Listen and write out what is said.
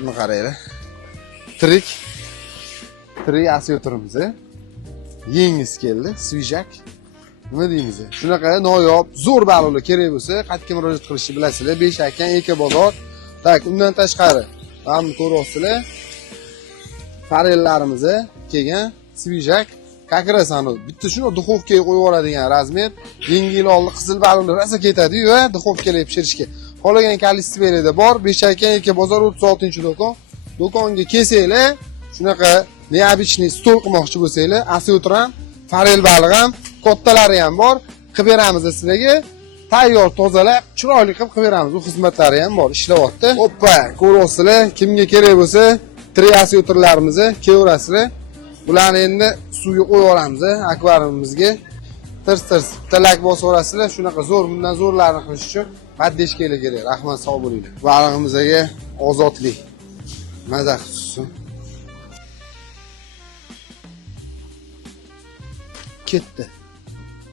Buni qaranglar. Tirik asyoturimiz. Yengiz keldi, svijak. Nima deymiz? Shunaqa noyob, zo'r baliqlar kerak bo'lsa, qayerga murojaat qilishni bilasizlar. Beshakan, Eka bozor. Tak, undan tashqari, mana ko'ryapsizlar. Farellarimiz kelgan, svijak. Как раз anu bitta shuni duxovkaga qo'yib yuboradigan razmer. Yengil oldi qizil baliqlar rosa ketadi-yu, duxovkaga pishirishga. Qolagan Kalisberida bor, Beshakan, Eka bozor 36-do'kon. Do'konga kelsanglar, shunaqa neobычный stol qilmoqchi bo'lsanglar, asyotran, farel balig'i ham, kattalari ham bor. Qilib beramiz sizlarga. Tayyor, tozalab, chiroyli qilib beramiz. U xizmatlari ham bor, ishlayapti. Hoppa, ko'ryapsizlar, kimga kerak bo'lsa, asyotrlarimizni kelaverasizlar. Bularni endi suvga qo'yib yuboramiz, akvariumimizga. Tirs talak bosib yuborasizlar. Shunaqa zo'r, bundan zo'rlarni qilish uchun maddeshkalar kerak. Rahmat, sog' bo'linglar. Balig'imizga ozodlik. Maza qilsin. Ketdi.